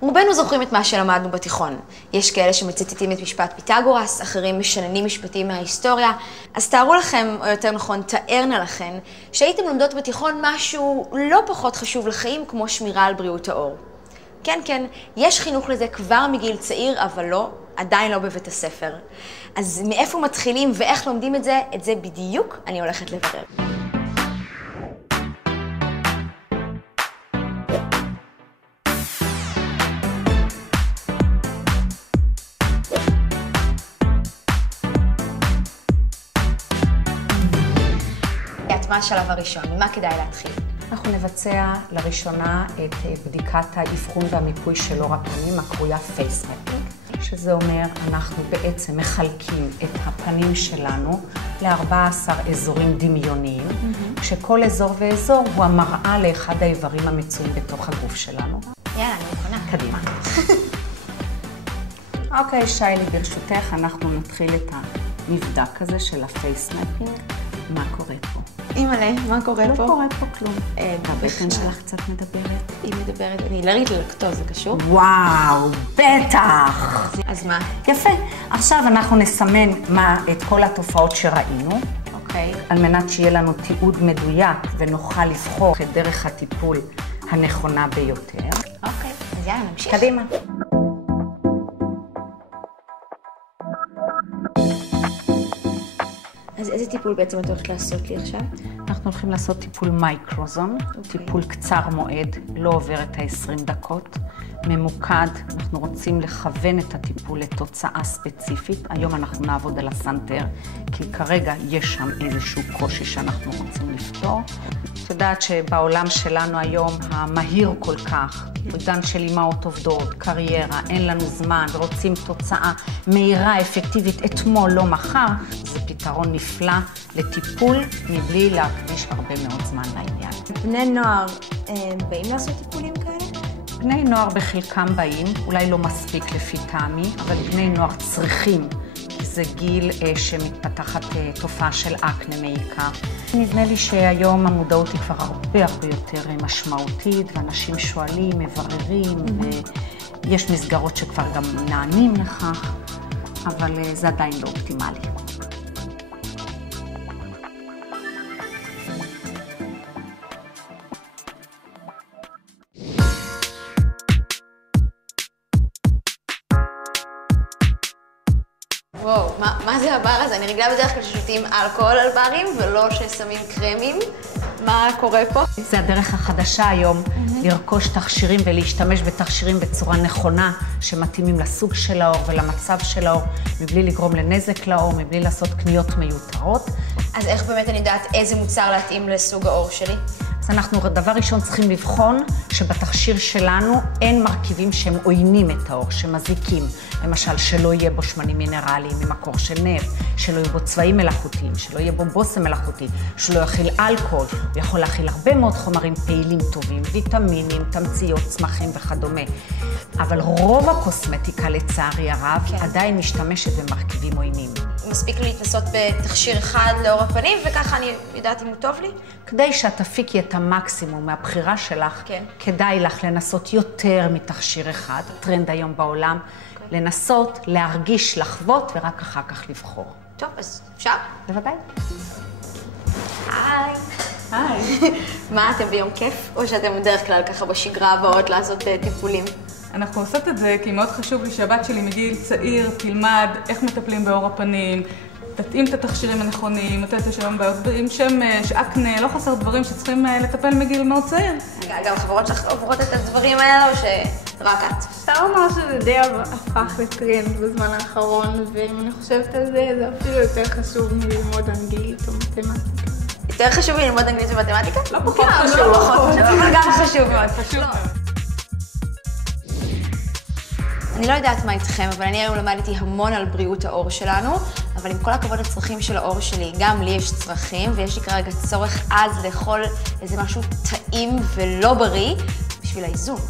רובנו זוכרים את מה שלמדנו בתיכון. יש כאלה שמצטטים את משפט פיתגורס, אחרים משננים משפטים מההיסטוריה. אז תארו לכם, או יותר נכון, תארנה לכם, שהייתם לומדות בתיכון משהו לא פחות חשוב לחיים כמו שמירה על בריאות העור. כן, כן, יש חינוך לזה כבר מגיל צעיר, אבל לא, עדיין לא בבית הספר. אז מאיפה מתחילים ואיך לומדים את זה בדיוק אני הולכת לברר. מה השלב הראשון? ממה כדאי להתחיל? אנחנו נבצע לראשונה את בדיקת האבחון והמיפוי של עור הפנים, הקרויה פייס מפינג, שזה אומר אנחנו בעצם מחלקים את הפנים שלנו ל14 אזורים דמיוניים, כשכל אזור ואזור הוא המראה לאחד האיברים המצויים בתוך הגוף שלנו. יאללה, אני מוכנה. קדימה. אוקיי, שיילי, ברשותך, אנחנו נתחיל את המבדק הזה של הפייס מפינג. מה קורה פה? אימא'לה, מה קורה פה? לא קורה פה כלום. הבטן שלך קצת מדברת? היא מדברת, אני אלרגית ללקטוז, זה קשור? וואו, בטח! אז מה? יפה. עכשיו אנחנו נסמן את כל התופעות שראינו. אוקיי. על מנת שיהיה לנו תיעוד מדויק ונוכל לבחור את דרך הטיפול הנכונה ביותר. אוקיי, אז יאללה, נמשיך. קדימה. אז איזה טיפול בעצם את הולכת לעשות לי עכשיו? אנחנו הולכים לעשות טיפול מייקרוזון, טיפול קצר מועד, לא עובר את ה-20 דקות, ממוקד, אנחנו רוצים לכוון את הטיפול לתוצאה ספציפית. היום אנחנו נעבוד על הסנטר, כי כרגע יש שם איזשהו קושי שאנחנו רוצים לפתור. את יודעת שבעולם שלנו היום המהיר כל כך, עידן של אימהות עובדות, קריירה, אין לנו זמן, ורוצים תוצאה מהירה, אפקטיבית, אתמול, לא מחר, זה פתרון נפלא לטיפול מבלי להקדיש הרבה מאוד זמן לעניין. בני נוער באים לעשות טיפולים כאלה? בני נוער בחלקם באים, אולי לא מספיק לפי טעמי, אבל בני נוער צריכים, כי זה גיל שמתפתחת תופעה של אקנה מעיקר. נדמה לי שהיום המודעות היא כבר הרבה יותר משמעותית, ואנשים שואלים, מבררים, ויש מסגרות שכבר גם נענים לכך, אבל זה עדיין לא אופטימלי. וואו, מה זה הבר הזה? אני רגילה בדרך כלל ששותים אלכוהול על ברים ולא ששמים קרמים. מה קורה פה? זה הדרך החדשה היום, לרכוש תכשירים ולהשתמש בתכשירים בצורה נכונה, שמתאימים לסוג של העור ולמצב של העור, מבלי לגרום לנזק לעור, מבלי לעשות קניות מיותרות. אז איך באמת אני יודעת איזה מוצר להתאים לסוג העור שלי? אז אנחנו דבר ראשון צריכים לבחון שבתכשיר שלנו אין מרכיבים שהם עוינים את העור, שמזיקים. למשל, שלא יהיה בו שמנים מינרליים ממקור של נפט, שלא יהיה בו צבעים מלאכותיים, שלא יהיה בו בושם מלאכותי, שלא יכיל אלכוהול, הוא יכול להכיל הרבה מאוד חומרים פעילים טובים, ויטמינים, תמציות, צמחים וכדומה. אבל רוב הקוסמטיקה, לצערי הרב, עדיין משתמשת במרכיבים עוינים. מספיק לי להתנסות בתכשיר אחד לאור הפנים, וככה אני יודעת אם הוא טוב לי? כדי שאת תפיקי את המקסימום מהבחירה שלך, כדאי לך לנסות יותר מתכשיר אחד, טרנד היום בעולם, לנסות, להרגיש, לחוות, ורק אחר כך לבחור. טוב, אז אפשר? בוודאי. היי. היי. מה, אתם ביום כיף? או שאתם בדרך כלל ככה בשגרה הבאות לעשות טיפולים? אנחנו עושות את זה כי מאוד חשוב לי שהבת שלי מגיל צעיר תלמד איך מטפלים בעור הפנים, תתאים את התכשירים הנכונים, נותנת לשלום בעיות עם שמש, אקנה, לא חסר דברים שצריכים לטפל מגיל מאוד צעיר. גם חברות שלך עוברות את הדברים האלה או שרק את? אפשר לומר שזה די הפך לטרנד בזמן האחרון, ואם אני חושבת על זה, זה אפילו יותר חשוב מללמוד אנגלית או מתמטיקה. יותר חשוב מללמוד אנגלית ומתמטיקה? לא פחות חשוב. אבל גם חשוב מאוד. פשוט. אני לא יודעת מה איתכם, אבל אני היום למדתי המון על בריאות העור שלנו, אבל עם כל הכבוד לצרכים של העור שלי, גם לי יש צרכים, ויש לי כרגע צורך אז לאכול איזה משהו טעים ולא בריא בשביל האיזון.